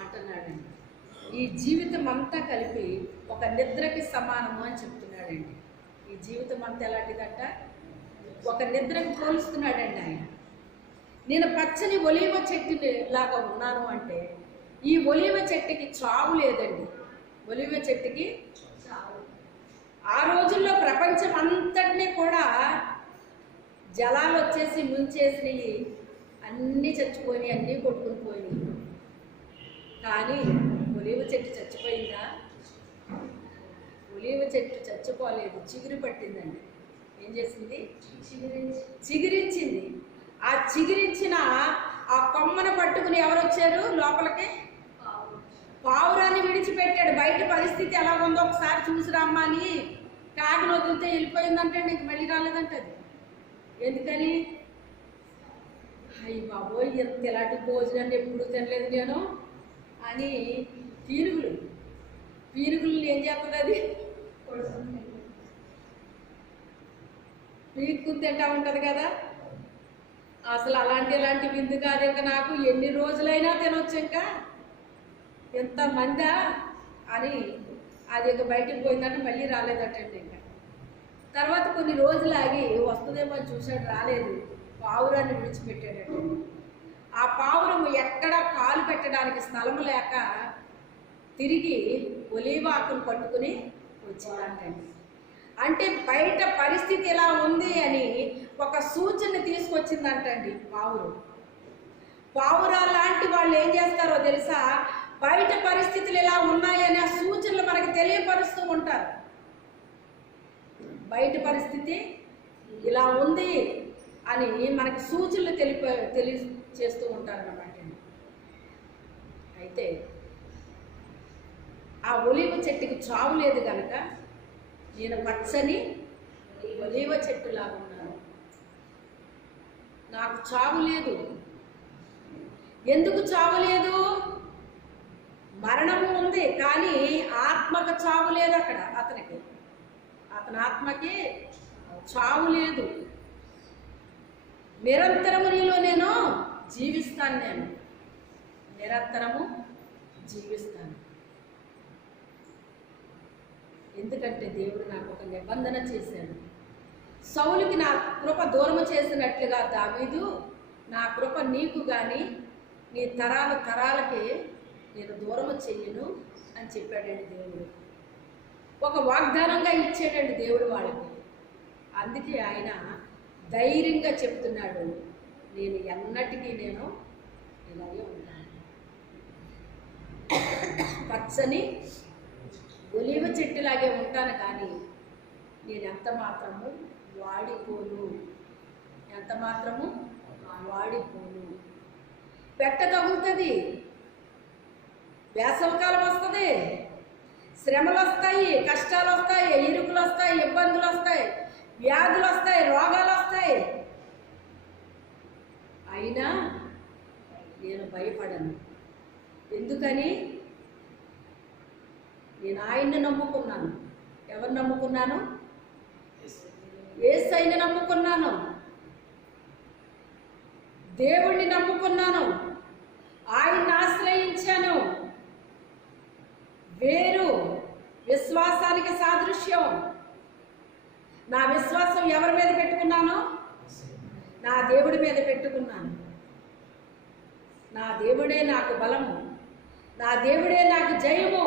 అంటున్నాడండి. ఈ జీవితం అంతా కలిపి ఒక నిద్రకి సమానము అని చెప్తున్నాడండి. ఈ జీవితం అంతా ఎలాంటిదంట? ఒక నిద్రకు పోలుస్తున్నాడండి ఆయన. నేను పచ్చని ఒలీవ చెట్టు లాగా ఉన్నాను అంటే, ఈ ఒలీవ చెట్టుకి చావు లేదండి. ఒలీవ చెట్టుకి ఆ రోజుల్లో ప్రపంచం అంతటినీ కూడా జలాలు వచ్చేసి ముంచేసినవి, అన్నీ చచ్చిపోయినాయి, అన్నీ కొట్టుకుని పోయినాయి. కానీ ఒలీవ చెట్టు చచ్చిపోయిందా? ఒలీవ చెట్టు చచ్చిపోలేదు, చిగురు పట్టిందండి. ఏం చేసింది? చిగురించింది. ఆ చిగురించిన ఆ కొమ్మను పట్టుకుని ఎవరు వచ్చారు లోపలికి? పావురాన్ని విడిచిపెట్టాడు. బయట పరిస్థితి ఎలా ఉందో ఒకసారి చూసి రమ్మా అని కాకిని వదిలితే వెళ్ళిపోయిందంటే ఇంక మళ్ళీ రాలేదంట. అది ఎందుకని? అయ్యి బాబోయ్ ఎంత ఇలాంటి భోజనాన్ని ఎప్పుడు తినలేదు నేను అని పీనుగులు ఏం చేస్తుంది అది పీక్కుని తింటా ఉంటుంది కదా. అసలు అలాంటి విందు కాదు ఇంకా నాకు, ఎన్ని రోజులైనా తినొచ్చు ఇంకా ఎంతమందా అని. అది ఇక బయటికి పోయిందంటే మళ్ళీ రాలేదటండి. ఇంకా తర్వాత కొన్ని రోజులు ఆగి వస్తుందేమో అని చూశాడు, రాలేదు. పావురాన్ని విడిచిపెట్టాడట. ఆ పావురం ఎక్కడ కాలు పెట్టడానికి స్థలం లేక తిరిగి ఒలీవ ఆకును పట్టుకుని వచ్చిందంటండి. అంటే బయట పరిస్థితి ఇలా ఉంది అని ఒక సూచన తీసుకొచ్చిందంటండి పావురాలు లాంటి వాళ్ళు ఏం చేస్తారో తెలుసా, బయట పరిస్థితులు ఇలా ఉన్నాయని ఆ సూచనలు మనకి తెలియపరుస్తూ ఉంటారు. బయట పరిస్థితి ఇలా ఉంది అని మనకి సూచనలు తెలియచేస్తూ ఉంటారన్నమాట. అయితే ఆ ఒలీవ చెట్టుకి చావు లేదు కనుక నేను పచ్చని ఒలీవ చెట్టులాగా ఉన్నాను. నాకు చావు లేదు. ఎందుకు చావు లేదు? మరణము ఉంది కానీ ఆత్మకు చావు లేదు. అక్కడ అతని ఆత్మకి చావు లేదు. నిరంతరము నీలో నేను జీవిస్తాను. నేను నిరంతరము జీవిస్తాను. ఎందుకంటే దేవుడు నాకు ఒక నిబంధన చేశాడు. సౌలుకి నా కృప దూరము చేసినట్లుగా దావీదు నా కృప నీకు కానీ నీ తరాలకి నేను దూరము చెయ్యను అని చెప్పాడండి దేవుడు. ఒక వాగ్దానంగా ఇచ్చాడండి దేవుడు వాళ్ళకి. అందుకే ఆయన ధైర్యంగా చెప్తున్నాడు, నేను ఎన్నటికీ నేను ఇలాగే ఉంటాను. పచ్చని ఒలీవ చెట్టులాగే ఉంటాను కానీ నేను ఎంత మాత్రము వాడిపోను. పెట్ట తగులుతుంది, వేసవకాలం వస్తుంది, శ్రమలు వస్తాయి, కష్టాలు వస్తాయి, ఇరుకులు వస్తాయి, ఇబ్బందులు వస్తాయి, వ్యాధులు వస్తాయి, రోగాలు వస్తాయి. అయినా నేను భయపడను. ఎందుకని? నేను ఆయన్ని నమ్ముకున్నాను. ఎవరు నమ్ముకున్నాను? యేసయ్యని నమ్ముకున్నాను. దేవుణ్ణి నమ్ముకున్నాను. ఆయన్ని ఆశ్రయించాను. వేరు విశ్వాసానికి సాదృశ్యం. నా విశ్వాసం ఎవరి మీద పెట్టుకున్నాను? నా దేవుడి మీద పెట్టుకున్నాను. నా దేవుడే నాకు బలము, నా దేవుడే నాకు జయము,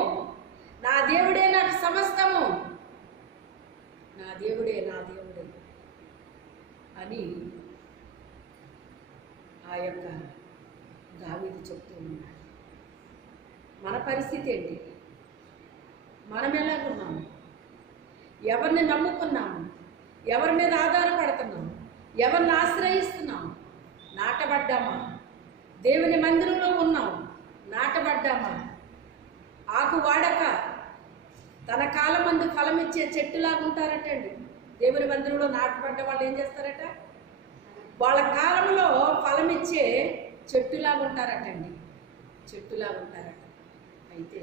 నా దేవుడే నాకు సమస్తము, నా దేవుడే అని ఆ యొక్క దావీదు చెప్తూ ఉన్నాడు. మన పరిస్థితి ఏంటి? మనం ఎలాగున్నాము? ఎవరిని నమ్ముకున్నాము? ఎవరి మీద ఆధారపడుతున్నాము? ఎవరిని ఆశ్రయిస్తున్నాము? నాటబడ్డామా? దేవుని మందిరంలో ఉన్నాం, నాటబడ్డామా? ఆకు వాడక తన కాలం మందు ఫలం ఇచ్చే చెట్టులాగా ఉంటారటండి. దేవుని మందిరంలో నాటబడ్డ వాళ్ళు ఏం చేస్తారట? వాళ్ళ కాలంలో ఫలం ఇచ్చే చెట్టులాగా ఉంటారటండి. అయితే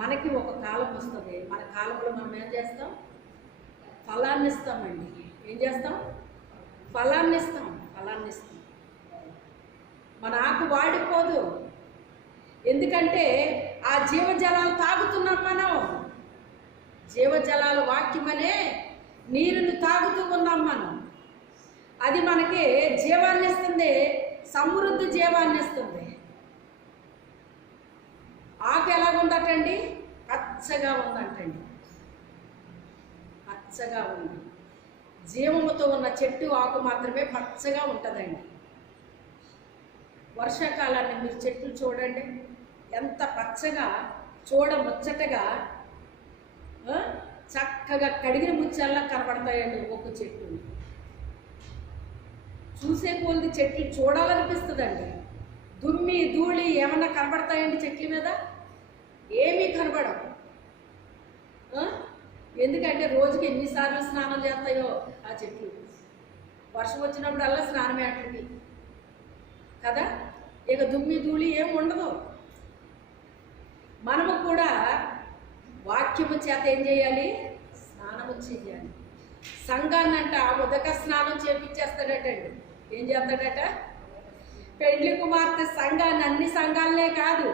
మనకి ఒక కాలం వస్తుంది. మన కాలంలో మనం ఏం చేస్తాం? ఫలాన్ని ఇస్తామండి. ఏం చేస్తాం? ఫలాన్ని ఇస్తాం. మన ఆకు వాడిపోదు. ఎందుకంటే ఆ జీవజలాలు తాగుతున్నాం మనం. జీవజలాల వాక్యమనే నీరుని తాగుతూ ఉన్నాం మనం. అది మనకి జీవాన్ని ఇస్తుంది, సమృద్ధి జీవాన్ని ఇస్తుంది. ఆకు ఎలాగుందటండి? పచ్చగా ఉందంటండి. పచ్చగా ఉంది. జీవముతో ఉన్న చెట్టు ఆకు మాత్రమే పచ్చగా ఉంటుందండి. వర్షాకాలాన్ని మీరు చెట్లు చూడండి, ఎంత పచ్చగా చూడముచ్చటగా చక్కగా కడిగిన ముచ్చల్లా కనపడతాయండి ఒక్కొక్క చెట్టు. చూసే కొద్ది చెట్లు చూడాలనిపిస్తుందండి. దుమ్మి ధూళి ఏమన్నా కనబడతాయండి చెట్ల మీద? ఏమీ కనబడవు. ఎందుకంటే రోజుకి ఎన్నిసార్లు స్నానం చేస్తాయో ఆ చెట్లు. వర్షం వచ్చినప్పుడల్లా స్నానమే అట్లకి. కదా, ఇక దుమ్మి ధూళి ఏం ఉండదు. మనము కూడా వాక్యము చేత ఏం చేయాలి? స్నానము చేయాలి. సంఘాన్నంట ఉదక స్నానం చేపించేస్తాడటండి. ఏం చేస్తాడట? పెండ్లి కుమార్తె సంఘాన్ని, అన్ని సంఘాలనే కాదు,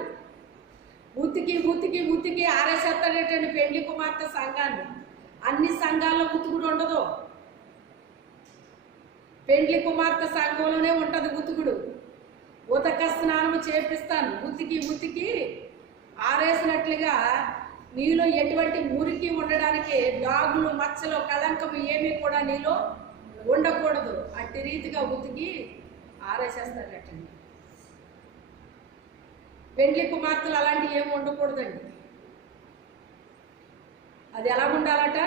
ఉతికి ఉతికి ఉతికి ఆరేసేస్తాడటండి పెండ్లి కుమార్తె సంఘాన్ని. అన్ని సంఘాల్లో ఉతుకుడు ఉండదు, పెండ్లి కుమార్తె సంఘంలోనే ఉంటుంది ఉతుకుడు. ఉదక స్నానము చేపిస్తాను, ఉతికి ఉతికి ఆరేసినట్లుగా. నీలో ఎటువంటి మురికి ఉండడానికి, డాగులు మచ్చలు కళంకము ఏమీ కూడా నీలో ఉండకూడదు. అట్టి రీతిగా ఉతికి ఆరేసేస్తాడటండి. పెండ్లి కుమార్తెలు అలాంటివి ఏమి ఉండకూడదండి. అది ఎలా ఉండాలట?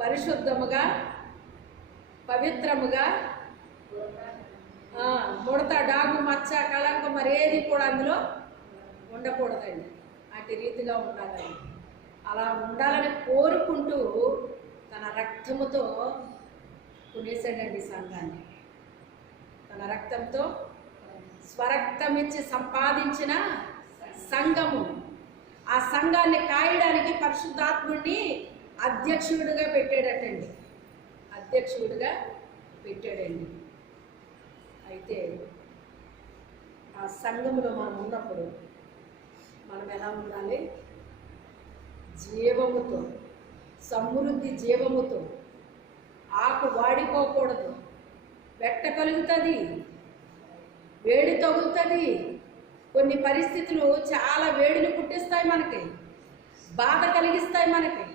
పరిశుద్ధముగా, పవిత్రముగా, ముడత, డాగు, మచ్చ, కళంకం మరేది కూడా అందులో ఉండకూడదండి. అట్టి రీతిగా ఉండాలండి. అలా ఉండాలని కోరుకుంటూ తన రక్తముతో కొనేసాడండి సంఘాన్ని. తన రక్తంతో, స్వరక్తం ఇచ్చి సంపాదించిన సంఘము. ఆ సంఘాన్ని కాయడానికి పరిశుద్ధాత్ముడిని అధ్యక్షుడిగా పెట్టాడటండి. అధ్యక్షుడిగా పెట్టాడండి. అయితే ఆ సంఘములో మనం ఉన్నప్పుడు మనం ఎలా ఉండాలి? జీవముతో, సమృద్ధి జీవముతో. ఆకు వాడిపోకూడదు. వెట్ట కలుగుతుంది, వేడి తగులుతుంది. కొన్ని పరిస్థితులు చాలా వేడిని పుట్టిస్తాయి మనకి, బాధ కలిగిస్తాయి మనకి.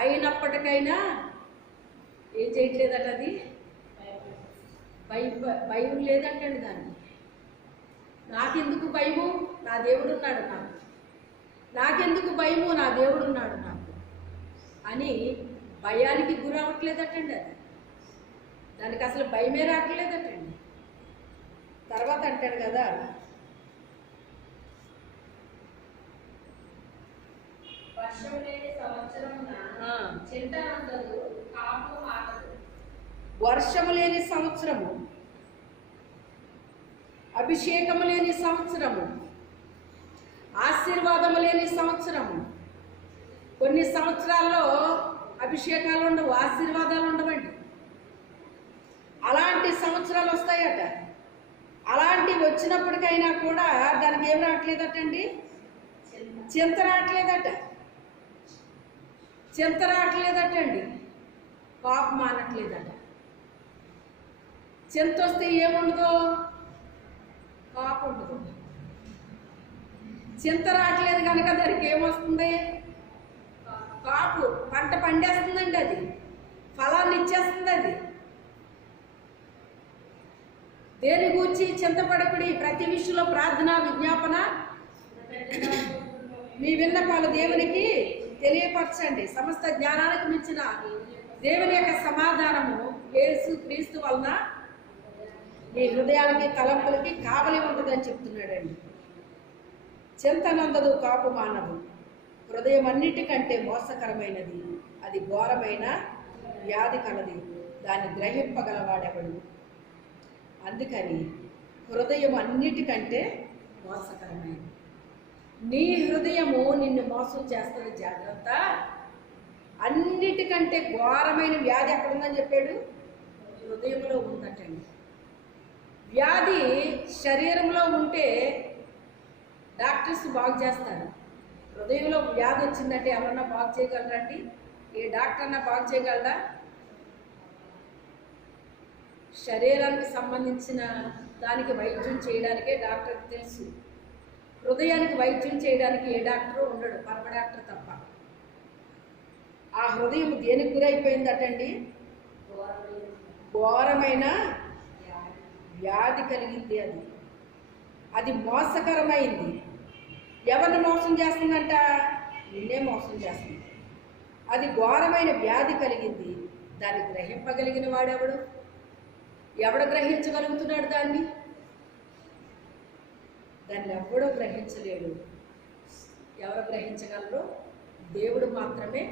అయినప్పటికైనా ఏం చేయట్లేదట, అది భయం లేదంటండి దాన్ని. నాకెందుకు భయము? నా దేవుడు ఉన్నాడు నాకు. నాకెందుకు భయము? నా దేవుడు ఉన్నాడు నాకు అని భయానికి గురవ్వట్లేదటండి. అది దానికి అసలు భయమే రావట్లేదటండి. తర్వాత అంటాడు కదా, వర్షము లేని సంవత్సరమున చింత నందదు, కాపు మానదు. వర్షము లేని సంవత్సరము, అభిషేకము లేని సంవత్సరము, ఆశీర్వాదము లేని సంవత్సరము. కొన్ని సంవత్సరాల్లో అభిషేకాలు ఉండవు, ఆశీర్వాదాలు ఉండవండి. అలాంటి సంవత్సరాలు వస్తాయట. అలాంటివి వచ్చినప్పటికైనా కూడా దానికి ఏం రావట్లేదటండి? చింత రావట్లేదట. చింత రావట్లేదటండి. కాపు మానట్లేదట. చింత వస్తే ఏముండదు? కాపు ఉండదు. చింత రావట్లేదు కనుక దానికి ఏమొస్తుంది? కాపు. పంట పండేస్తుందండి. అది ఫలాన్ని ఇచ్చేస్తుంది. అది దేని గూర్చి చింతపడకుడి, ప్రతి విషయంలో ప్రార్థన, విజ్ఞాపన, మీ విన్నపాలు దేవునికి తెలియపరచండి. సమస్త జ్ఞానానికి మించిన దేవుని యొక్క సమాధానము యేసు క్రీస్తు వలన మీ హృదయాలకి, తలంపులకి కావలి ఉంటుందని చెప్తున్నాడండి. చింత నందదు, కాపు మానదు. హృదయం అన్నిటికంటే మోసకరమైనది, అది ఘోరమైన వ్యాధి కలది, దాన్ని గ్రహింపగలవాడెవడు. అందుకని హృదయం అన్నిటికంటే మోసకరమైనది. నీ హృదయము నిన్ను మోసం చేస్తుంది, జాగ్రత్త. అన్నిటికంటే ఘోరమైన వ్యాధి ఎక్కడుందని చెప్పాడు? హృదయంలో ఉందటండి. వ్యాధి శరీరంలో ఉంటే డాక్టర్స్ బాగు చేస్తారు. హృదయంలో వ్యాధి వచ్చిందంటే ఎవరన్నా బాగు చేయగలరండి? ఏ డాక్టర్ అన్నా బాగు చేయగలరా? శరీరానికి సంబంధించిన దానికి వైద్యం చేయడానికే డాక్టర్కి తెలుసు. హృదయానికి వైద్యం చేయడానికి ఏ డాక్టరు ఉండడు, పరమ డాక్టర్ తప్ప. ఆ హృదయం దేనికి గురైపోయిందటండి? ఘోరమైన వ్యాధి కలిగింది. అది మోసకరమైంది. ఎవరిని మోసం చేస్తుందంట? నిన్నే మోసం చేస్తుంది. అది ఘోరమైన వ్యాధి కలిగింది. దాన్ని గ్రహింపగలిగిన వాడెవడు? ఎవడు గ్రహించగలుగుతున్నాడు దాన్ని? దాన్ని ఎవడో గ్రహించలేడు. ఎవరు గ్రహించగలరు? దేవుడు మాత్రమే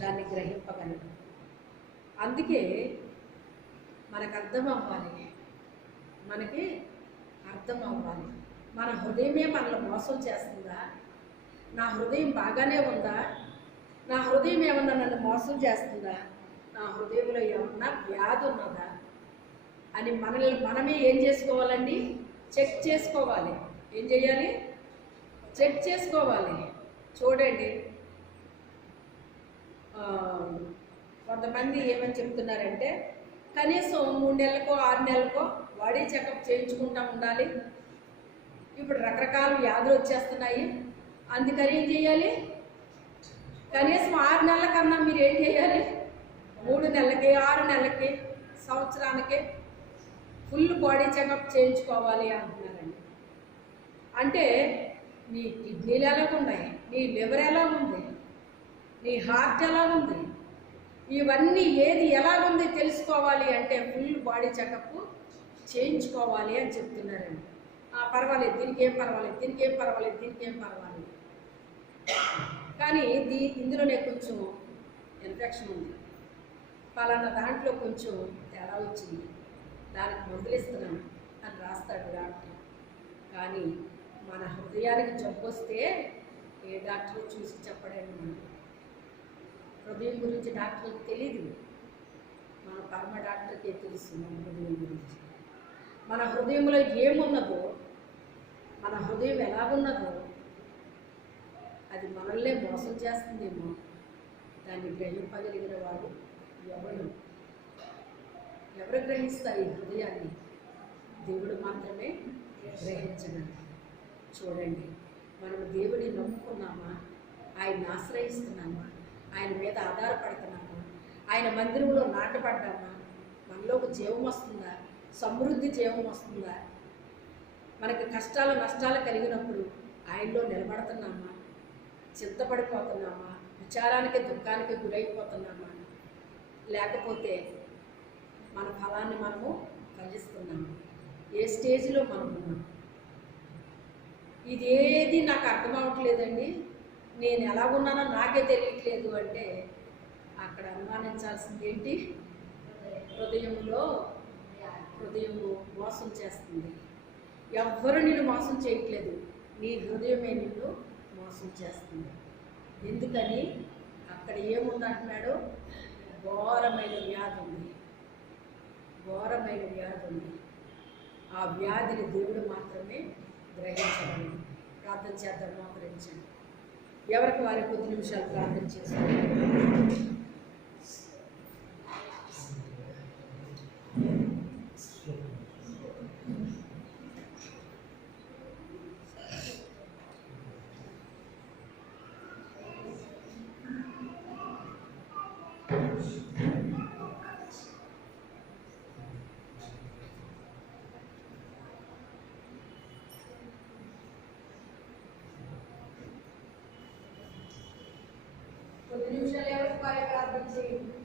దాన్ని గ్రహింపగలడు. అందుకే మనకు అర్థం అవ్వాలి, మనకి అర్థం అవ్వాలి. మన హృదయమే మనల్ని మోసం చేస్తుందా? నా హృదయం బాగానే ఉందా? నా హృదయం ఏమన్నా నన్ను మోసం చేస్తుందా? నా హృదయంలో ఏమన్నా వ్యాధి ఉన్నదా అని మనమే ఏం చేసుకోవాలండి? చెక్ చేసుకోవాలి. ఏం చేయాలి? చెక్ చేసుకోవాలి. చూడండి, కొంతమంది ఏమని చెప్తున్నారంటే కనీసం 3 నెలలకో 6 నెలలకో బాడీ చెకప్ చేయించుకుంటూ ఉండాలి. ఇప్పుడు రకరకాల వ్యాధులు వచ్చేస్తున్నాయి, అందుకని ఏం చేయాలి? కనీసం 6 నెలల కన్నా మీరు ఏం చేయాలి? 3 నెలలకి, 6 నెలలకి, సంవత్సరానికి ఫుల్ బాడీ చెకప్ చేయించుకోవాలి అంటున్నారండి. అంటే నీ కిడ్నీలు ఎలా ఉన్నాయి, నీ లివర్ ఎలా ఉంది, నీ హార్ట్ ఎలా ఉంది, ఇవన్నీ ఏది ఎలాగుంది తెలుసుకోవాలి అంటే ఫుల్ బాడీ చెకప్ చేయించుకోవాలి అని చెప్తున్నారండి. పర్వాలేదు, దీనికి ఏం పర్వాలేదు, దీనికి ఏం పర్వాలేదు, దీనికి ఏం పర్వాలేదు. కానీ ఇందులోనే కొంచెం ఇన్ఫెక్షన్ ఉంది, పలానా దాంట్లో కొంచెం తేడా వచ్చింది, దానికి మందులు ఇస్తున్నాను అని రాస్తాడు డాక్టర్. కానీ మన హృదయానికి జబ్బు వస్తే ఏ డాక్టర్ చూసి చెప్పడండి. మనం హృదయం గురించి డాక్టర్కి తెలీదు, మన పరమ డాక్టర్కే తెలుసు మన హృదయం గురించి. మన హృదయంలో ఏమున్నదో, మన హృదయం ఎలాగున్నదో అది మనల్నే మోసం చేస్తుందేమో దాన్ని గ్రహింపగలిగిన వాడు ఎవరు గ్రహిస్తారు ఈ హృదయాన్ని? దేవుడు మాత్రమే గ్రహించగలరు. చూడండి, మనం దేవుడిని నమ్ముకున్నామా, ఆయన్ని ఆశ్రయిస్తున్నామా, ఆయన మీద ఆధారపడుతున్నామా, ఆయన మందిరంలో నాటపడ్డామా, మనలోకి జీవం వస్తుందా, సమృద్ధి జీవం వస్తుందా? మనకి కష్టాలు నష్టాలు కలిగినప్పుడు ఆయనలో నిలబడుతున్నామా, చింతపడిపోతున్నామా, విచారానికి దుఃఖానికి గురైపోతున్నామా, లేకపోతే మన ఫలాన్ని మనము ఫలిస్తున్నాము? ఏ స్టేజ్లో మనం ఉన్నాం? ఇదేది నాకు అర్థం అవ్వట్లేదండి, నేను ఎలా ఉన్నానో నాకే తెలియట్లేదు అంటే అక్కడ అనుమానించాల్సింది ఏంటి? హృదయము మోసం చేస్తుంది. ఎవ్వరు నిన్ను మోసం చేయట్లేదు, నీ హృదయమే నిన్ను మోసం చేస్తుంది. ఎందుకని? అక్కడ ఏముందంటున్నాడు? ఘోరమైన వ్యాధి ఉంది, ఘోరమైన వ్యాధి ఉంది. ఆ వ్యాధిని దేవుడు మాత్రమే గ్రహించగలడు. ప్రార్థన చేద్దాం, మోకరించండి. ఎవరికి వారి కొద్ది నిమిషాలు ప్రార్థన చేసుకోండి. కొద్ది నిమిషాలు ఎవరికి వారి ప్రార్థన చేయండి.